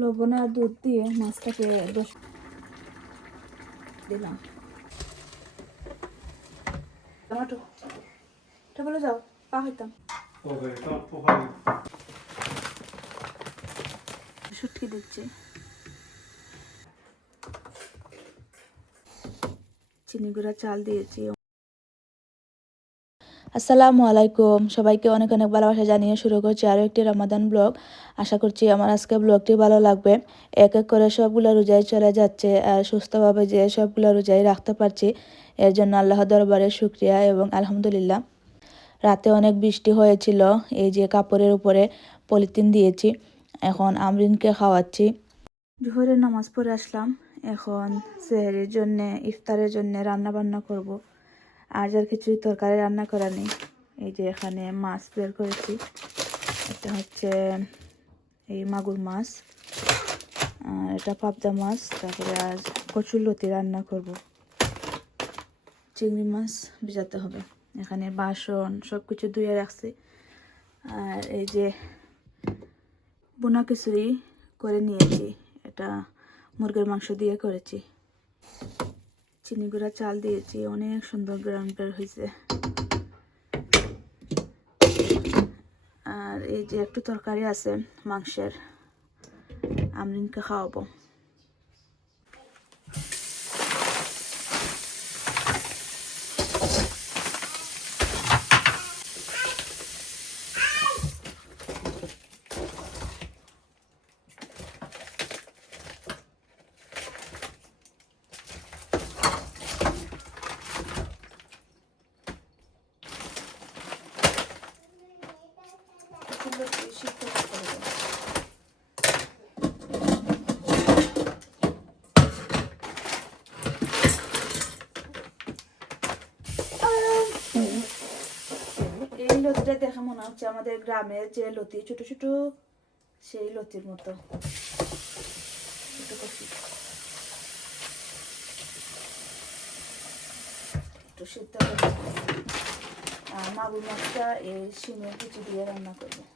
লবণ আর দুধ দিয়ে মাছটাকে দশ দিলাম। টমাটো এটা বলে যাও পা হইতাম শুটকি দিচ্ছি। চিনি গুঁড়া চাল দিয়েছি। আসসালামু আলাইকুম। সবাইকে অনেক অনেক ভালোবাসা জানিয়ে শুরু করছি আরও একটি রমাদান ব্লগ। আশা করছি আমার আজকে ব্লগটি ভালো লাগবে। এক এক করে সবগুলো রোজাই চলে যাচ্ছে, আর সুস্থভাবে যে সবগুলো রোজাই রাখতে পারছি, এর জন্য আল্লাহ দরবারে শুক্রিয়া এবং আলহামদুলিল্লাহ। রাতে অনেক বৃষ্টি হয়েছিল, এই যে কাপড়ের উপরে পলিথিন দিয়েছি, এখন আমরিনকে খাওয়াচ্ছি। জোহরের নামাজ পড়ে আসলাম, এখন সেহরির জন্যে, ইফতারের জন্যে রান্না বান্না করব। আজ আর কিছুই তরকারি রান্না করা নেই। এই যে এখানে মাছ বের করেছি। এটা হচ্ছে এই মাগুর মাছ। আর এটা পাবদা মাছ। তারপরে আজ কচুর লতি রান্না করব। চিংড়ি মাছ ভিজাতে হবে। এখানে বাসন সব কিছু ধুয়ে রাখছি। আর এই যে বোনা খিচুড়ি করে নিয়েছি। এটা মুরগির মাংস দিয়ে করেছি। চিনি গুঁড়া চাল দিয়েছি, অনেক সুন্দর গ্রাম হয়েছে। আর এই যে একটু তরকারি আছে, মাংসের আমরিনকে খাওয়াবো সিদ্ধ করতে হবে লতিটা দেখে মনে হচ্ছে আমাদের গ্রামের যে লতি, ছোট ছোট সেই লতির মতো। একটু সিদ্ধ করে আর মাগুর মাছটা এই শিমের কিছু দিয়ে রান্না করব।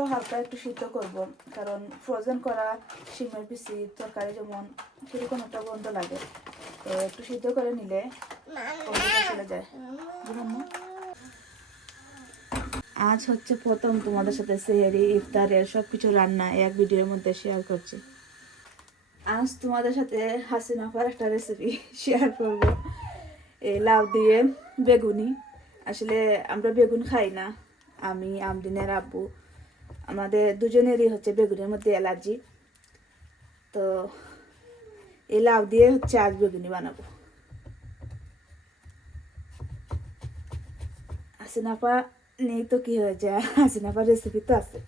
এটাও হালকা একটু সিদ্ধ করব, কারণ ফ্রোজেন করা শিমের পিসি, তরকারি যেমন সেরকম একটা গন্ধ লাগে। তো একটু সিদ্ধ করে নিলে চলে যায়। আজ হচ্ছে প্রথম তোমাদের সাথে সেহেরি ইফতারের সব কিছু রান্না এক ভিডিওর মধ্যে শেয়ার করছি। আজ তোমাদের সাথে হাসিনাফার একটা রেসিপি শেয়ার করব। এই লাউ দিয়ে বেগুনি। আসলে আমরা বেগুন খাই না, আমি আমদিনের আব্বু। আমাদের দুজনেরই হচ্ছে বেগুনের মধ্যে অ্যালার্জি। তো এই লাউ দিয়ে হচ্ছে আজ বেগুনি বানাবো। হাসিনাপা নেই তো কি হয়ে যায় হাসিনাপার রেসিপি তো আছে।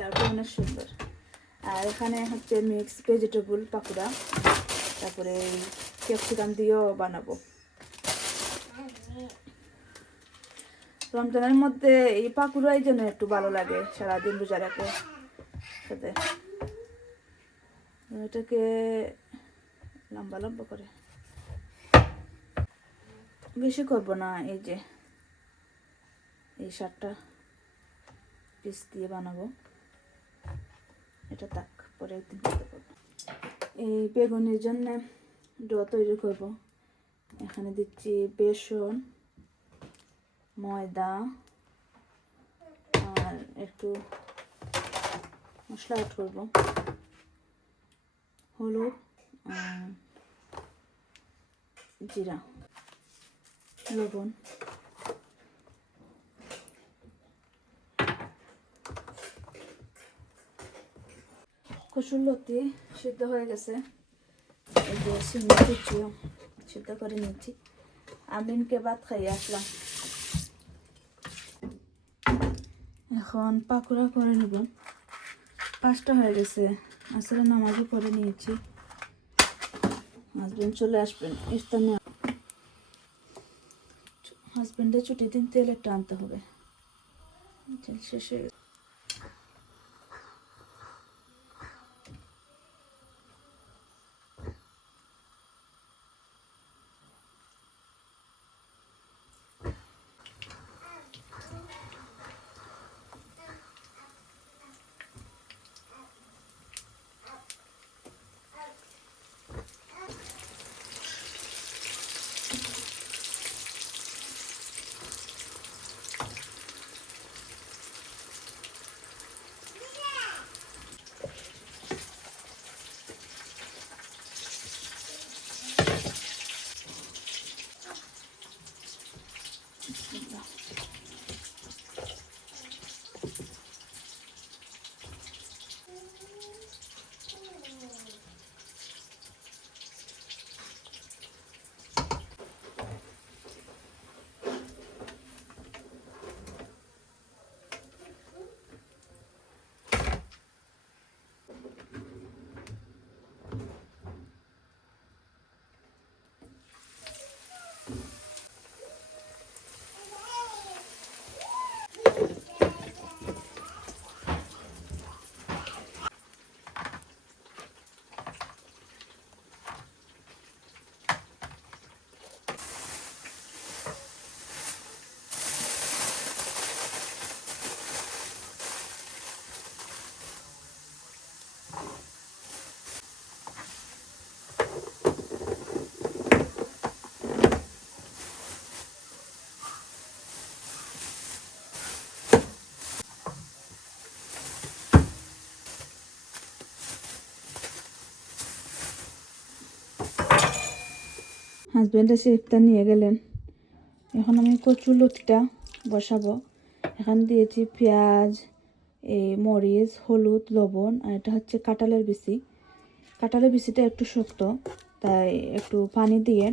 লাউটা অনেক সুন্দর। আর এখানে হচ্ছে মিক্স ভেজিটেবল পাকোড়া, তারপরে ক্যাপসিকাম দিয়েও বানাবো। রমজানের মধ্যে এই পাকুড়াই যেন একটু ভালো লাগে সারাদিন রোজা রাখে খেতে এটাকে লম্বা লম্বা করে। বেশি করব না, এই যে, এই শাকটা পিস দিয়ে বানাবো। এটা তাক পরে একদিন এই বেগুনের জন্য ডো তৈরি করব। এখানে দিচ্ছি বেসন। ময়দা আর একটু মশলা অ্যাড করব। হলুদ জিরা, লবণ। লতি সিদ্ধ হয়ে গেছে। এই যে সিমে কুচিও সিদ্ধ করে নিচ্ছি আমিনকে ভাত খাইয়ে আসলাম। এখন পাকোড়া করে নেব। পাঁচটা হয়ে গেছে। আসলে নামাজও করে নিয়েছি। হাজব্যান্ড চলে আসবেন, ইফতার হাজবেন্ডের ছুটির দিন তেলের টানতে হবে। তেল শেষ হয়ে গেছে। হাজব্যান্ড এসে নিয়ে গেলেন। এখন আমি কচুর লতিটা বসাবো। এখানে দিয়েছি পেঁয়াজ এই মরিচ, হলুদ, লবণ, আর এটা হচ্ছে কাঁঠালের বিচি। কাঁঠালের বিচিটা একটু শক্ত, তাই একটু পানি দিয়ে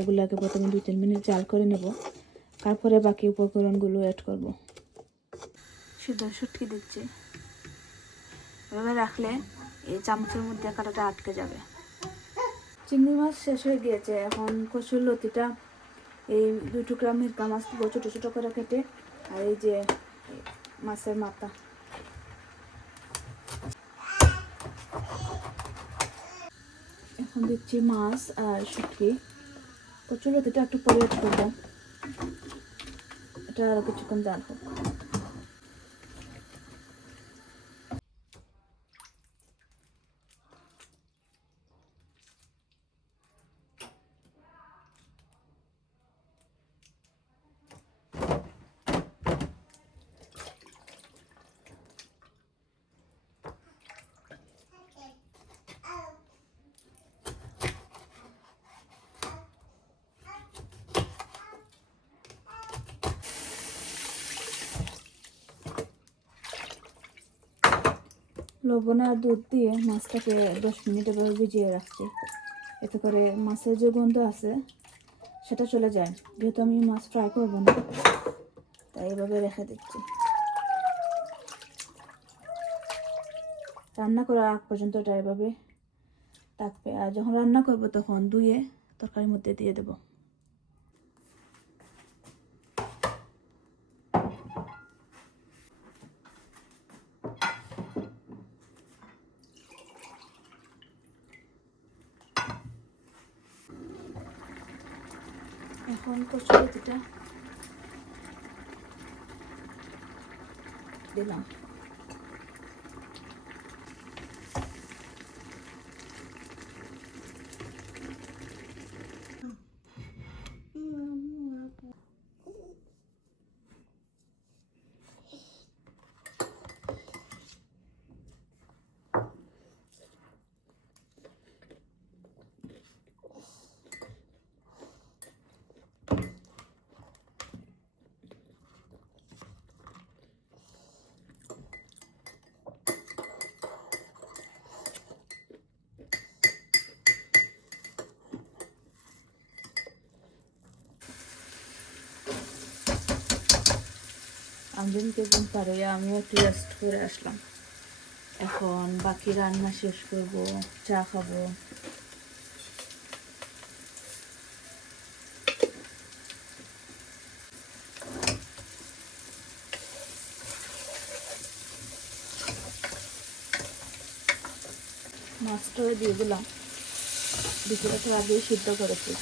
এগুলাকে প্রথমে দু তিন মিনিট জাল করে নেব। তারপরে বাকি উপকরণগুলো অ্যাড করব। সিদ্ধ শুটকি দিচ্ছি। এভাবে রাখলে এই চামচের মধ্যে কাঁটাটা আটকে যাবে। চিংড়ি মাছ শেষ হয়ে গিয়েছে। এখন কচুর লতিটা এই দুই টুকরা মিরকা মাছ ছোটো ছোটো করে কেটে আর এই যে মাছের মাথা। এখন দিচ্ছি মাছ আর শুটকি। কচুর লতিটা একটু পরে করব। এটা আরও কিছুক্ষণ জাল লবণ আর দুধ দিয়ে মাছটাকে দশ মিনিট এভাবে ভিজিয়ে রাখছি। এতে করে মাছের যে গন্ধ আছে, সেটা চলে যায়। যেহেতু আমি মাছ ফ্রাই করব না, তাই এভাবে রেখে দিচ্ছি। রান্না করার আগ পর্যন্ত এটা এভাবে থাকবে। আর যখন রান্না করব তখন ধুয়ে তরকারির মধ্যে দিয়ে দেবো এখন কচুরিটা দিলাম আমজনকে ঘুম পাড়িয়ে আমিও একটু রেস্ট করে আসলাম। এখন বাকি রান্না শেষ করব, চা খাব। মাছটাও দিয়ে দিলাম। দুপুরটা আগে সিদ্ধ করেছি।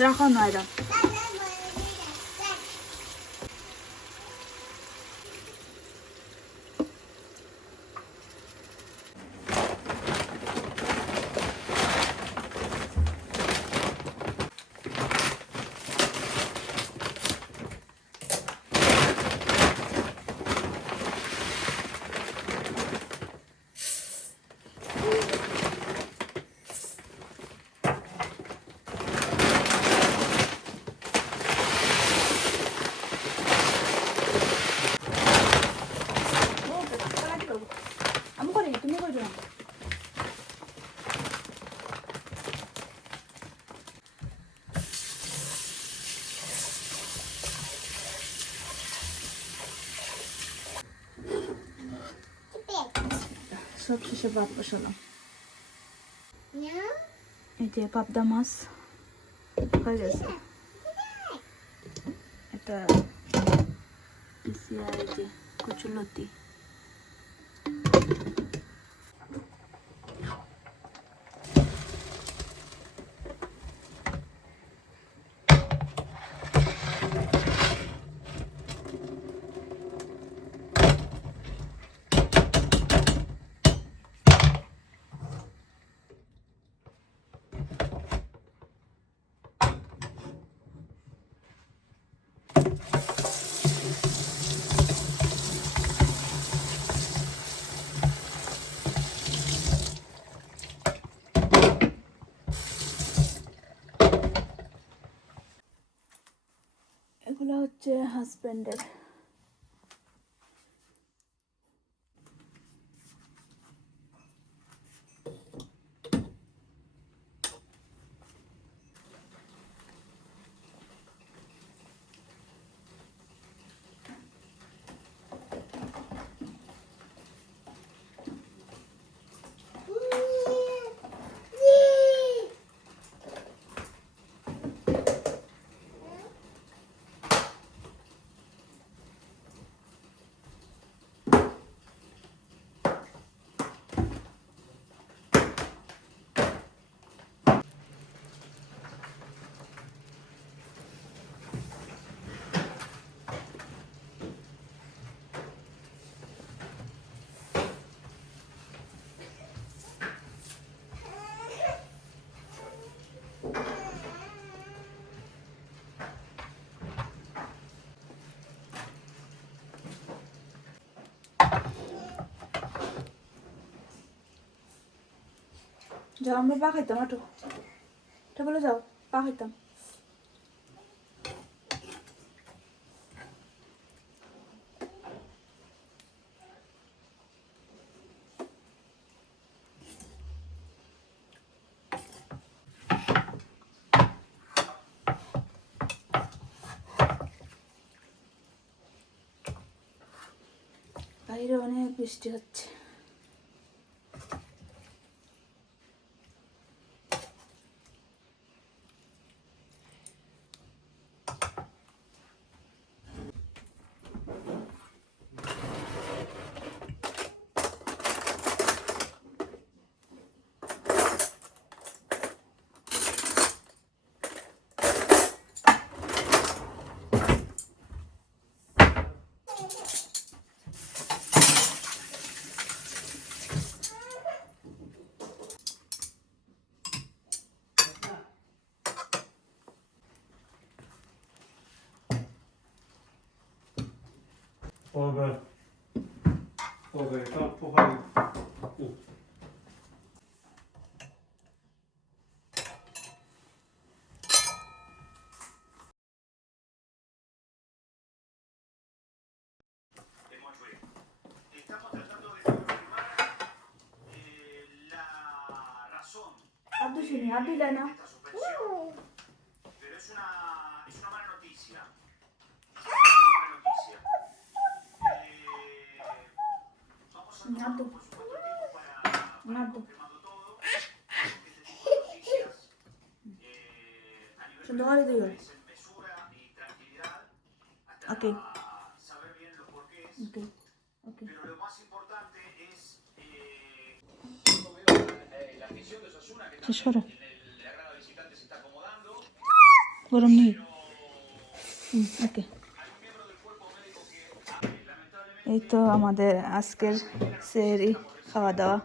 রাখো নয়রা সব শেষে ভাত বসালাম এই যে পাবদা মাছ হয়ে গেছে। এটা কচুলতি এগুলো হচ্ছে হাজব্যান্ডের যাও আমরা পা খাইতাম আটো এটা বলে যাও পা খাইতাম। বাইরে অনেক বৃষ্টি হচ্ছে। estamos tratando de confirmar eh, la razón. Pero es una, mala noticia. Es una mala noticia. Eh, vamos a tomar, por supuesto, tiempo para, confirmando todo. Este de eh, a nivel de censura y tranquilidad okay. Okay. Ok. Pero lo más importante es eh, la afición de Osasuna que también করো en el agrado visitante se está acomodando. গরম নেই ওকে ah, এই তো আমাদের আজকের সেরি খাওয়া দাওয়া